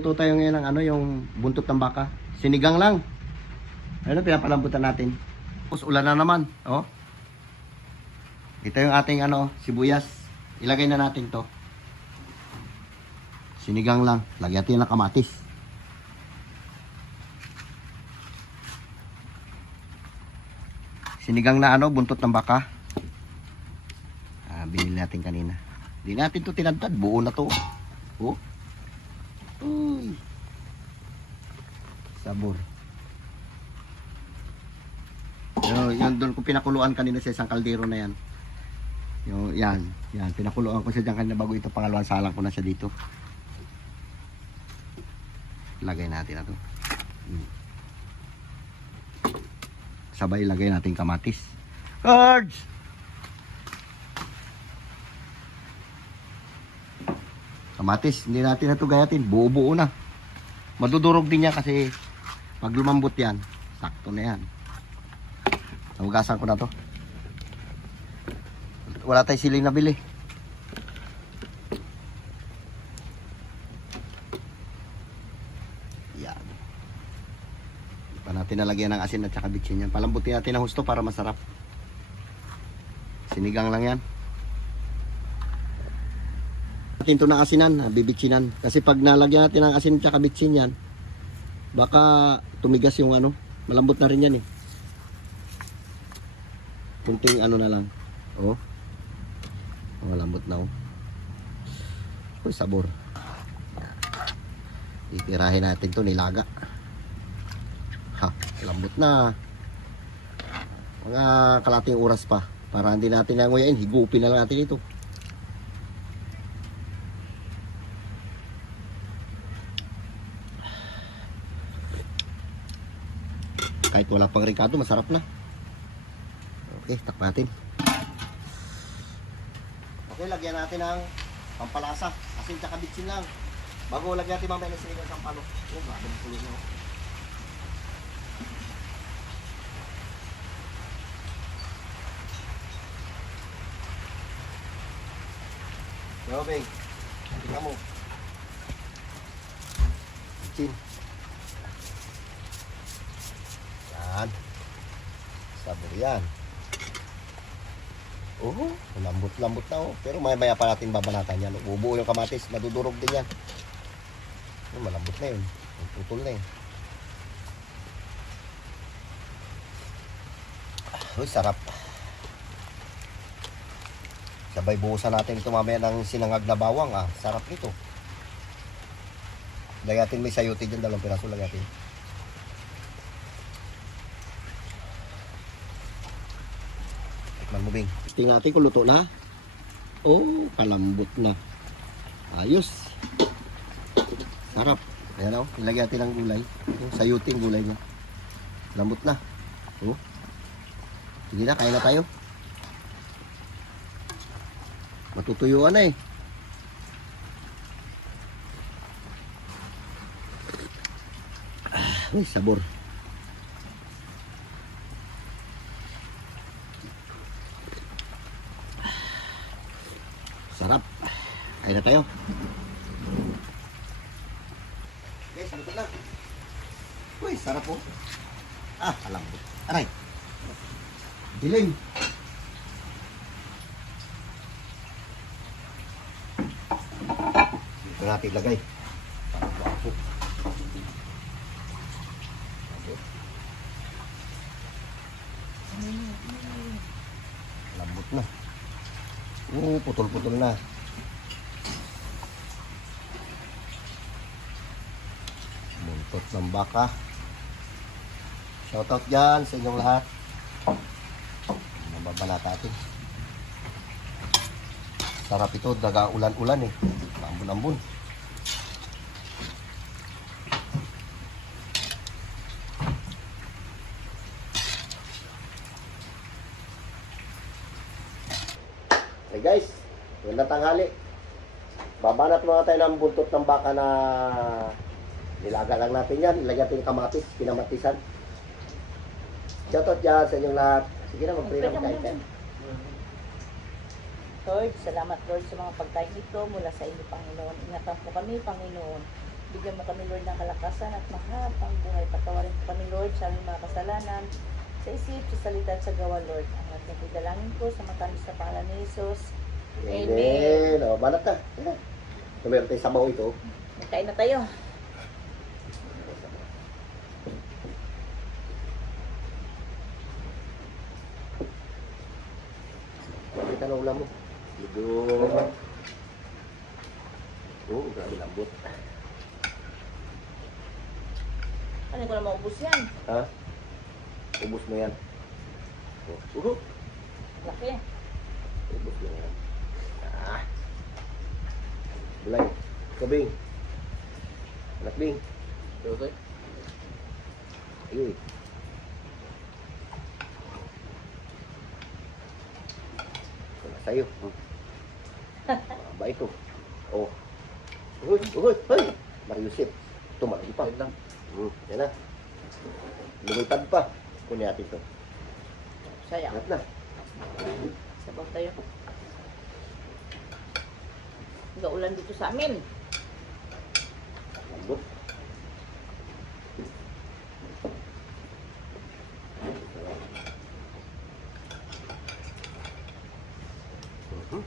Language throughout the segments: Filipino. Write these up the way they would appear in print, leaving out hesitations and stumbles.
Ito tayo ngayon ng yung buntot ng baka. Sinigang lang. Ayun, pinapalambutan natin. Tapos ulan na naman, oh. Ito yung ating sibuyas. Ilagay na natin 'to. Sinigang lang. Lagyan natin ng kamatis. Sinigang na buntot ng baka. Binili natin kanina. Hindi natin 'to tinadtad, buo na 'to. Oh. Uy. Sabor. Yan doon ko pinakuluan kanina sa isang kaldero na yan. Yan, pinakuluan ko siya diyan kanina bago ito pangalawang salang ko na siya dito. Lagay natin na to. Sabay lagay natin kamatis. Cards! Kamatis, hindi natin na ito gayatin. Buo-buo na. Madudurog din niya kasi pag lumambot yan, sakto na yan. Nahugasan ko na to. Wala tayong siling nabili. Yan. Hindi pa natin nalagyan ng asin at saka bitsin yan. Palambutin natin ng husto para masarap. Sinigang lang yan. Natin ito ng asinan, bibitsinan. Kasi pag nalagyan natin ng asin at bitsin yan, baka tumigas yung malambot na rin yan eh. Kunting na lang. Oh. Malambot na oh. Uy, sabor. Itirahin natin ito, nilaga. Ha, lambot na. Mga kalating oras pa. Para hindi natin nanguyain, higupin na lang natin ito. Kahit wala pang ricado, masarap na. Okay, takpan natin. Okay, lagyan natin ng pampalasa. Asin tsaka bitsin lang. Bago lagyan natin mamaya ng sinigang sampalok. Oh, grabe ng tuloy na. Robing, tingnan mo. Bitsin. Yan. Sabor yan. Oh, lambot-lambot na oh. Pero maya-maya pa natin babanatan yan. Bubuo yung kamatis, madudurog din yan. Malambot na yun. Putol na yun. Uy, sarap. Sabay buhusan natin ito mamaya ng sinangag na bawang. Sarap nito. Lagatin may sayote dyan, 2 piraso lagatin. Malmubing. Tingnan natin kung luto na. Oh, kalambot na. Ayos. Sarap. Ayan o. Ilagyan natin ng gulay. Sayuting gulay niya. Lambot na. Oh. Sige na, kaya na tayo. Matutuyuan na eh. Uy, sabor. Sarap. Kaya na tayo. Okay, salutan lang. Uy, sarap po. Kalambot. Aray. Dilim. Dito natin ilagay. Parang wapo. Lambot na. Putol-putol na. Buntot ng baka. Shoutout dyan sa inyong lahat. Nababalata natin. Sarap ito, daga ulan-ulan eh. Ambon-ambon. Hey guys, magandang tanghali. Babanat mga tayo ng buntot ng baka na nilaga lang natin yan. Ilagyan natin kamatis, pinamatisan. Shoutout dyan sa inyong lahat. Sige na, mag-pray na magkain. Lord, salamat Lord sa mga pagkain ito mula sa inyo, Panginoon. Ingatan po kami, Panginoon. Bigyan mo kami, Lord, ng kalakasan at mahabang buhay. Patawarin mo kami, Lord, sa aming mga kasalanan, sa isip, sa salita at sa gawa, Lord. Ang ating idalangin ko sa matamis na pangalan ni Jesus. Amen. O, banat ka. Yan. So, meron tayong sabaw ito. Magkain na tayo. Ito na ulam mo. Medyo... Oo, grabe lambot. Ano ko na maubos yan? Ha? Ubus mo yan. Uhu. Laki. Ubus mo yan. Ah. Bulay. Kabing. Anak Bing. Okay. Ayun. Ito na sa'yo. Maba ito. Oh. Uy, uy, uy. Mariusip. Ito, malaki pa. Yan na. Lumipad pa. Kunin natin ito. Sayang. Lahat na. Sabaw tayo. Gaulan dito sa amin. Lambot. Mhm.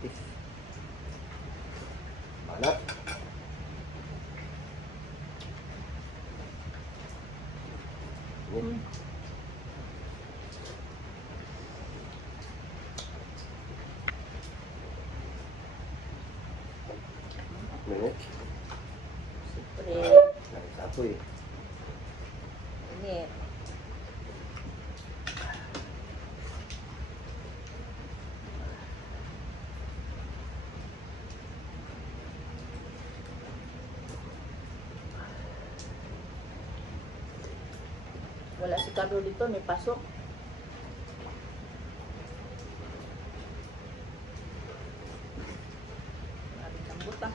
Titis. Banat. Hmm. Minit. Siyempre. Satu eh. Init. Wala si Carlo dito, may pasok. Maraming lambot ah.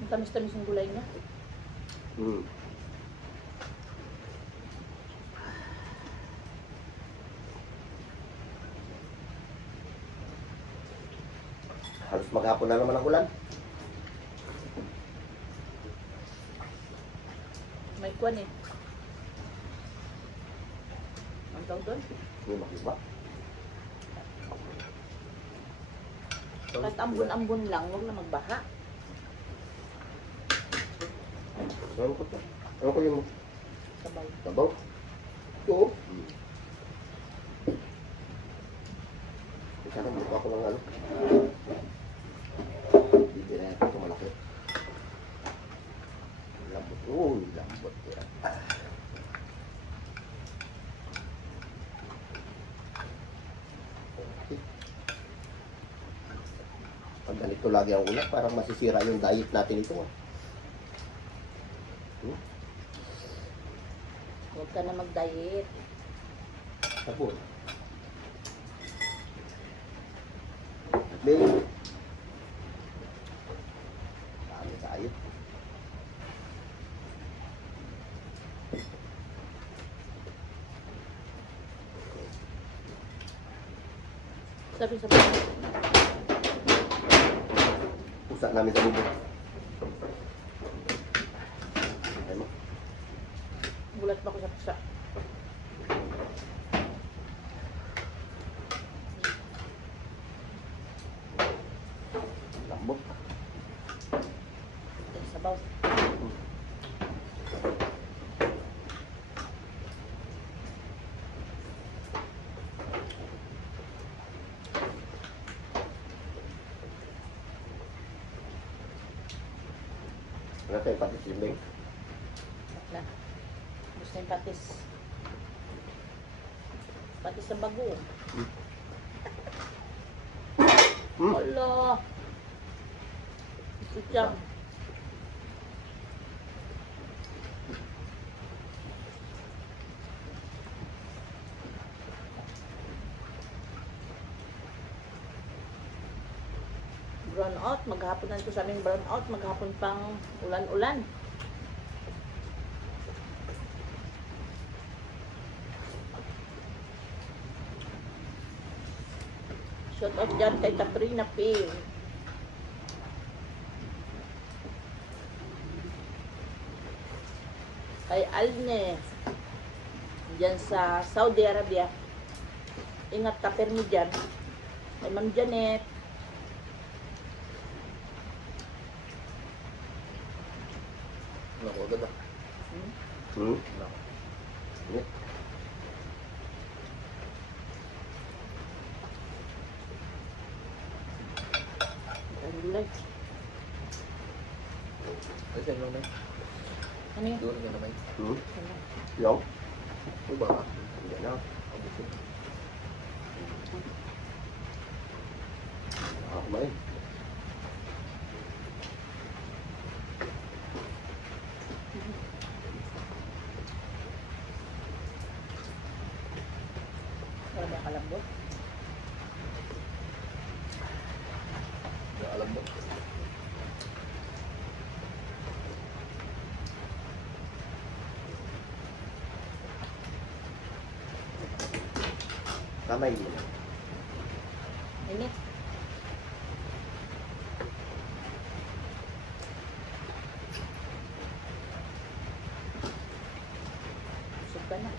Ang tamis-tamis ng gulay niya. Hmm. Halos maghapon na naman ang ulan. May kwan eh. Ang tawag doon? Hindi makiba. Kahit ambon-ambon lang, huwag na magbaha. Ano ko to? Ano ko yung Sabaw. sabaw? Oo. Isa na buka ko ng ano. Bibira natin ito malaki. Lambot. Uy, lambot. Yan. Okay. Pag ganito lagi ang ulat, parang masisira yung diet natin ito. Huwag ka na mag-diet. Sabon. Babe. Dami tayo. Sabi sa bahay. Pusa namin sa bubong. Ay mo. Gulat pa ko sa pusa. Lambot. Sabaw. Ano tayo pati simbing? Na. Gusto yung patis. Patis sa bago. Hmm. Hala. Gusto siyang. brown out. Maghapon na ito sa aming brown out. Maghapon pang ulan-ulan. Shout out dyan kay Katrina P. Kay Alne. Dyan sa Saudi Arabia. Ingat ka permi dyan. Kay Ma'am Janet. Naku, agad ah. Hmm? Naku. Yeah. Ang gulay. Ay, sa'yo lang na. Ano yun? Doon ka naman. Hmm? Ano? Yung? O ba ka? Yan na. Abusin. Ako ba yun? Wala ba kalambot? Hindi alam mo. Kamay mo. Init. Busog ka na.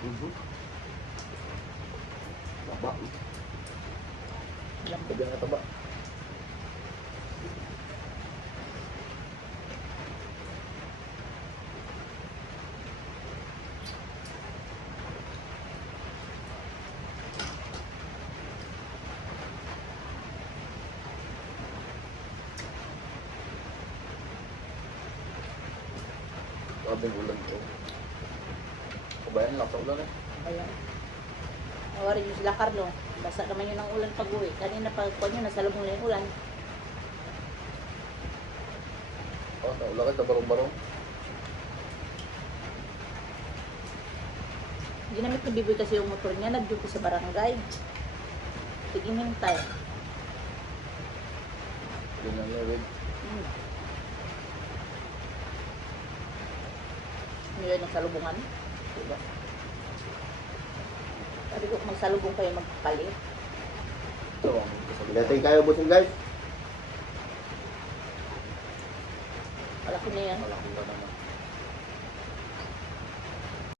Mhm. Baba. Lambot. Sabi ang taba. Sabing ulan ko. Kabayan lang sa ulan eh. Ayan. Nawarin nyo sila, Carlo. Basa naman yun ng ulan pag-uwi. Kanina pag nyo, nasa lubong na yung ulan. Oh, naulakad sa barong-barong. Ginamit ni Biboy kasi yung motor niya. Nag-duty sa barangay. Tigiming tayo. Yun lang yung Yun ang salubungan. diba? Sabi ko, kung magsalubong kayo magpapalit. Ito ang kasabi. Gatay kayo, busog guys. Wala ko na yan. Malaki ka naman.